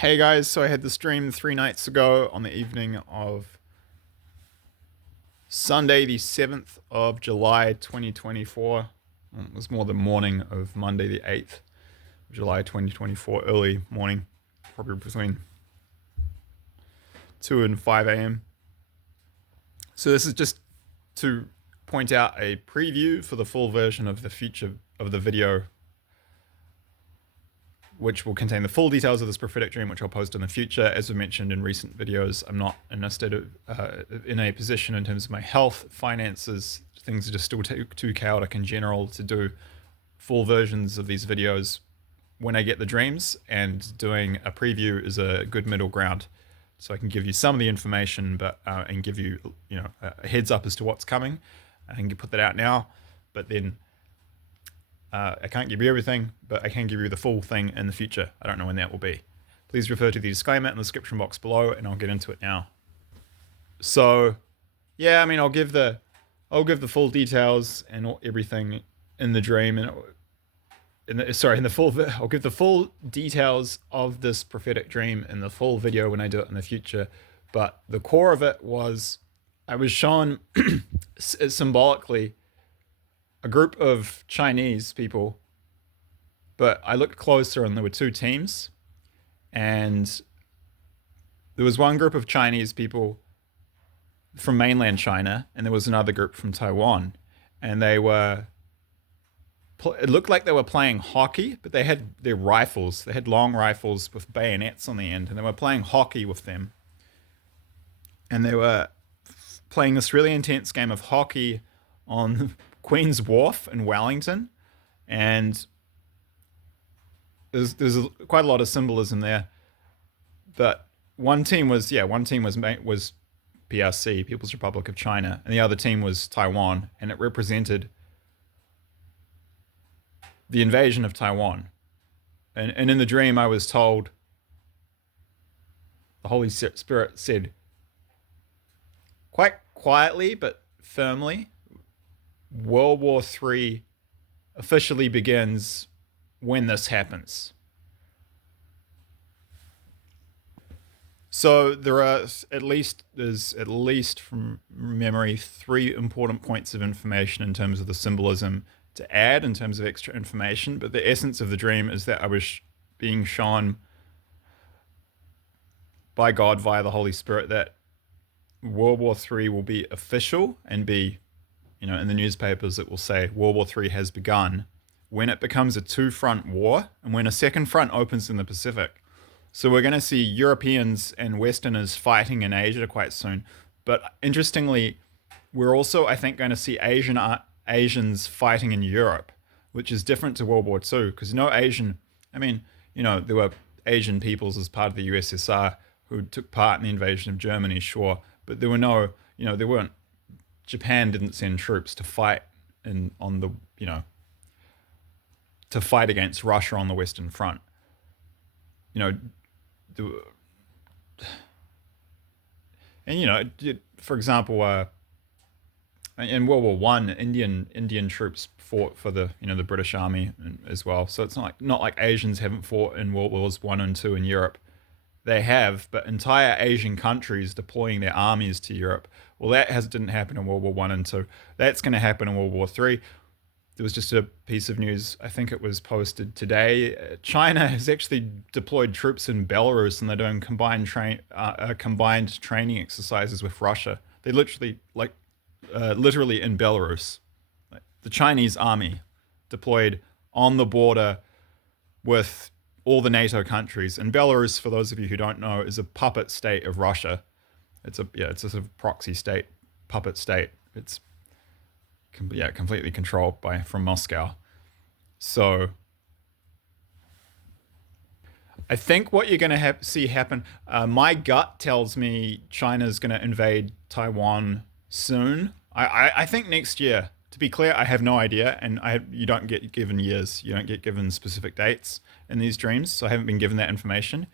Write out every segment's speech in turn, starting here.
Hey guys, so I had the stream 3 nights ago on the evening of Sunday, the 7th of July 2024. It was more the morning of Monday, the 8th of July 2024, early morning, probably between 2 and 5 a.m. So this is just to point out a preview for the full version of the future of the video, which will contain the full details of this prophetic dream, which I'll post in the future. As we mentioned in recent videos, I'm not in a state of, in a position in terms of my health, finances, things are just still too chaotic in general to do full versions of these videos when I get the dreams, and doing a preview is a good middle ground. So I can give you some of the information, but and give you, a heads up as to what's coming. I can put that out now, but then I can't give you everything, but I can give you the full thing in the future. I don't know when that will be. Please refer to the disclaimer in the description box below, and I'll get into it now. So, yeah, I mean, I'll give the full details and everything in the dream, and I'll give the full details of this prophetic dream in the full video when I do it in the future. But the core of it was, I was shown symbolically a group of Chinese people, but I looked closer and there were two teams, and there was one group of Chinese people from mainland China, and there was another group from Taiwan, and it looked like they were playing hockey, but they had their rifles. They had long rifles with bayonets on the end, and they were playing hockey with them. And they were playing this really intense game of hockey on Queen's Wharf in Wellington, and there's quite a lot of symbolism there. But one team was PRC, People's Republic of China, and the other team was Taiwan, and it represented the invasion of Taiwan. And in the dream, I was told, the Holy Spirit said, quite quietly but firmly, World War III officially begins when this happens. So there's at least from memory 3 important points of information in terms of the symbolism to add in terms of extra information. But the essence of the dream is that I was being shown by God via the Holy Spirit that World War III will be official and be, in the newspapers it will say World War III has begun when it becomes a 2-front war and when a second front opens in the Pacific. So we're going to see Europeans and Westerners fighting in Asia quite soon. But interestingly, we're also, I think, going to see Asians fighting in Europe, which is different to World War II, because there were Asian peoples as part of the USSR who took part in the invasion of Germany, sure, but there were Japan didn't send troops to fight to fight against Russia on the Western Front. For example, in World War One, Indian troops fought for the British Army as well. So it's not like Asians haven't fought in World Wars One and Two in Europe. They have, but entire Asian countries deploying their armies to Europe. Well, didn't happen in World War One and Two. That's going to happen in World War Three. There was just a piece of news, I think it was posted today. China has actually deployed troops in Belarus, and they're doing combined training exercises with Russia. They literally in Belarus, the Chinese army deployed on the border with all the NATO countries. And Belarus, for those of you who don't know, is a puppet state of Russia. It's a sort of proxy state, puppet state. It's completely controlled from Moscow. So I think what you're going to see happen, my gut tells me China's going to invade Taiwan soon. I think next year. To be clear, I have no idea, and you don't get given years. You don't get given specific dates in these dreams, so I haven't been given that information.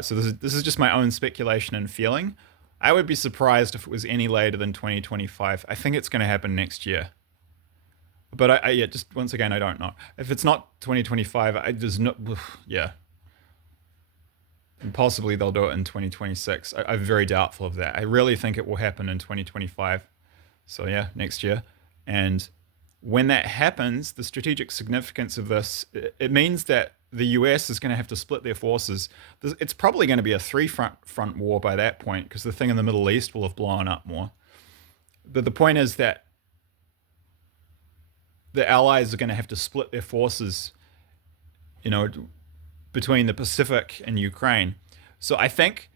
So this is just my own speculation and feeling. I would be surprised if it was any later than 2025. I think it's going to happen next year. But just once again, I don't know. If it's not 2025, And possibly they'll do it in 2026. I'm very doubtful of that. I really think it will happen in 2025. So yeah, next year. And when that happens, the strategic significance of this, it means that the US is going to have to split their forces. It's probably going to be a three front war by that point because the thing in the Middle East will have blown up more. But the point is that the Allies are going to have to split their forces, you know, between the Pacific and Ukraine. So I think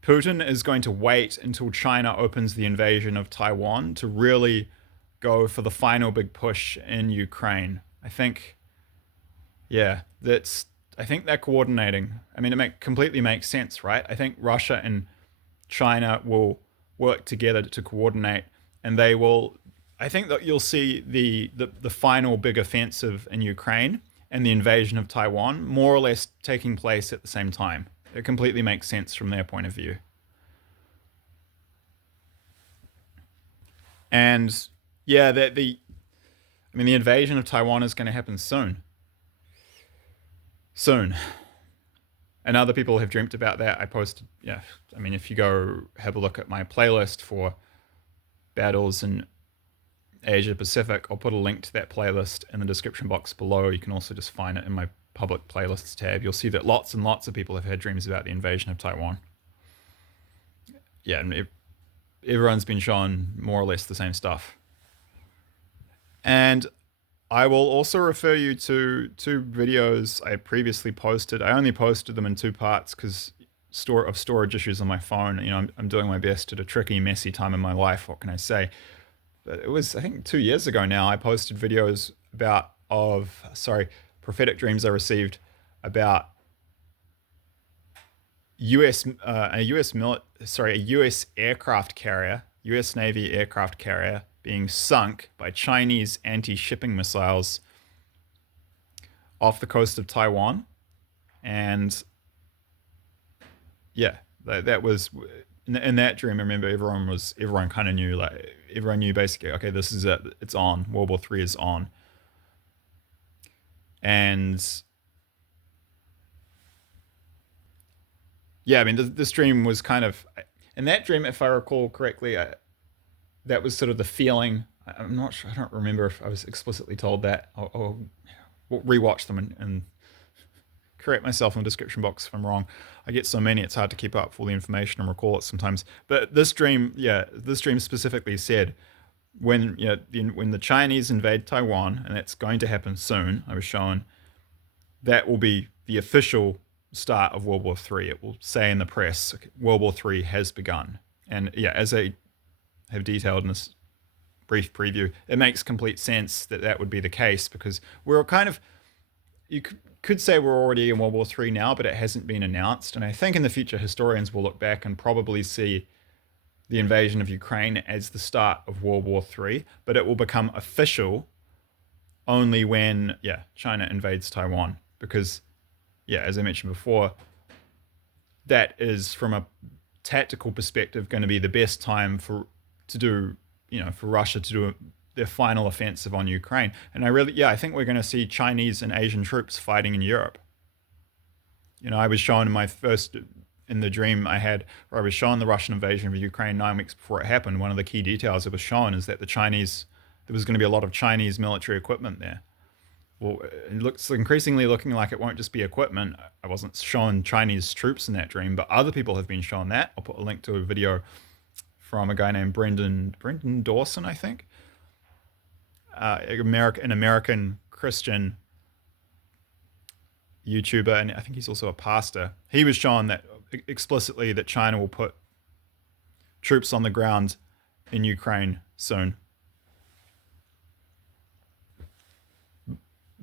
Putin is going to wait until China opens the invasion of Taiwan to really go for the final big push in Ukraine. I think, yeah, that's. I think they're coordinating. I mean, completely makes sense, right? I think Russia and China will work together to coordinate, and they will. I think that you'll see the final big offensive in Ukraine and the invasion of Taiwan more or less taking place at the same time. It completely makes sense from their point of view. And yeah, I mean the invasion of Taiwan is going to happen soon. Soon. And other people have dreamt about that. I posted, yeah. I mean, if you go have a look at my playlist for battles in Asia Pacific, I'll put a link to that playlist in the description box below. You can also just find it in my public playlists tab. You'll see that lots and lots of people have had dreams about the invasion of Taiwan. Yeah, and everyone's been shown more or less the same stuff. And I will also refer you to two videos I previously posted. I only posted them in two parts because of storage issues on my phone. You know, I'm doing my best at a tricky, messy time in my life. What can I say? But it was, I think, 2 years ago now. I posted videos prophetic dreams I received about a U.S. aircraft carrier, U.S. Navy aircraft carrier being sunk by Chinese anti-shipping missiles off the coast of Taiwan. And yeah, that was in that dream. I remember everyone kind of knew, like everyone knew basically, okay, this is it. It's on. World War III is on. And yeah, I mean, this dream was kind of, in that dream, if I recall correctly, that was sort of the feeling. I'm not sure. I don't remember if I was explicitly told that. I'll rewatch them and correct myself in the description box if I'm wrong. I get so many, it's hard to keep up for all the information and recall it sometimes. But this dream specifically said when the Chinese invade Taiwan, and that's going to happen soon. I was shown that will be the official start of World War III. It will say in the press, okay, World War III has begun. And yeah, as I have detailed in this brief preview, it makes complete sense that that would be the case because we're kind of, you could say we're already in World War III now, but it hasn't been announced. And I think in the future, historians will look back and probably see the invasion of Ukraine as the start of World War III, but it will become official only when, China invades Taiwan. Because, as I mentioned before, that is from a tactical perspective going to be the best time for Russia to do their final offensive on Ukraine. And I think we're going to see Chinese and Asian troops fighting in Europe. I was shown in the dream I had, where I was shown the Russian invasion of Ukraine 9 weeks before it happened. One of the key details it was shown is that there was going to be a lot of Chinese military equipment there. Well, it looks increasingly looking like it won't just be equipment. I wasn't shown Chinese troops in that dream, but other people have been shown that. I'll put a link to a video from a guy named Brendan Dawson, I think, an American Christian YouTuber, and I think he's also a pastor. He was shown that explicitly that China will put troops on the ground in Ukraine soon.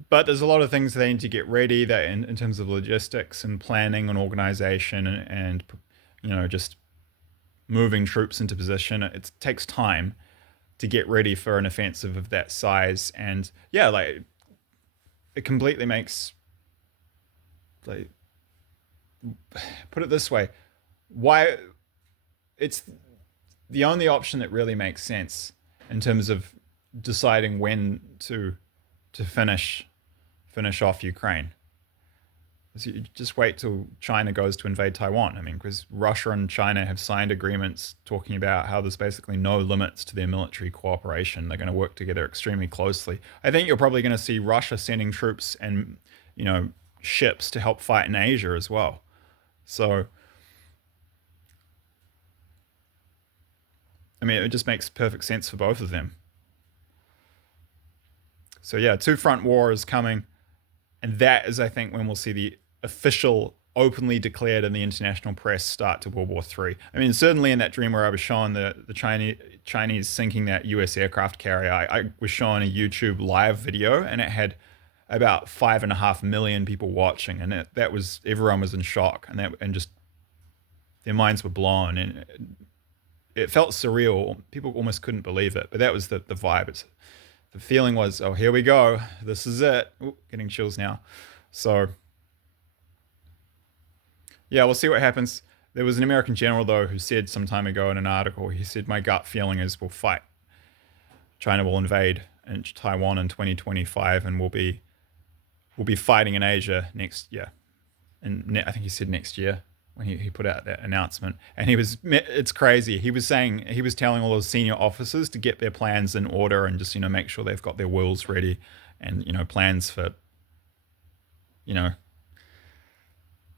But there's a lot of things they need to get ready that in terms of logistics and planning and organization and just moving troops into position. It takes time to get ready for an offensive of that size. And it completely makes, put it this way, why it's the only option that really makes sense in terms of deciding when to finish off Ukraine. So you just wait till China goes to invade Taiwan. I mean, because Russia and China have signed agreements talking about how there's basically no limits to their military cooperation. They're going to work together extremely closely. I think you're probably going to see Russia sending troops and, you know, ships to help fight in Asia as well. So, I mean, it just makes perfect sense for both of them. So, yeah, two front war is coming. And that is, I think, when we'll see the official, openly declared in the international press start to World War III. I mean, certainly in that dream where I was showing the Chinese sinking that US aircraft carrier, I was showing a YouTube live video, and it had about 5.5 million people watching, and that was, everyone was in shock, and just their minds were blown, and it felt surreal. People almost couldn't believe it, but that was the vibe. The feeling was, oh, here we go, this is it. Ooh, getting chills now. So yeah, we'll see what happens. There was an American general though who said some time ago in an article, he said, my gut feeling is we'll fight. China will invade in Taiwan in 2025, and we'll be fighting in Asia next year. And I think he said next year when he put out that announcement. And it's crazy. He was telling all those senior officers to get their plans in order and just, make sure they've got their wills ready, and, plans for, you know,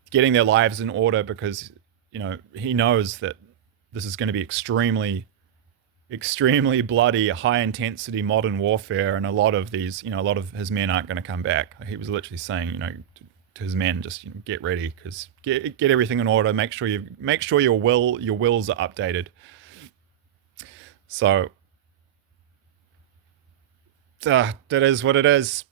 getting their lives in order, because, he knows that this is going to be extremely bloody, high intensity modern warfare. And a lot of his men aren't going to come back. He was literally saying, to his men, just get ready, because get everything in order. Make sure your wills are updated. So that is what it is.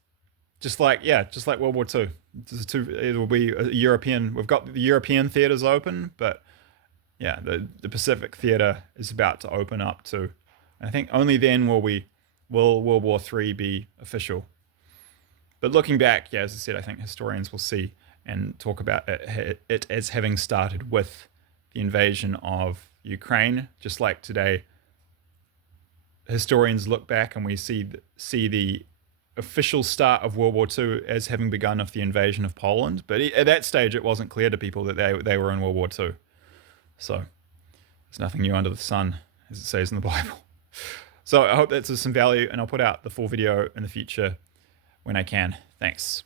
Just like World War II. It will be a European. We've got the European theaters open, but yeah, the Pacific theater is about to open up too. And I think only then will World War III be official. But looking back, yeah, as I said, I think historians will see and talk about it as having started with the invasion of Ukraine. Just like today, historians look back and we see the official start of World War II as having begun with the invasion of Poland. But at that stage, it wasn't clear to people that they were in World War II. So there's nothing new under the sun, as it says in the Bible. So I hope that's of some value, and I'll put out the full video in the future when I can. Thanks.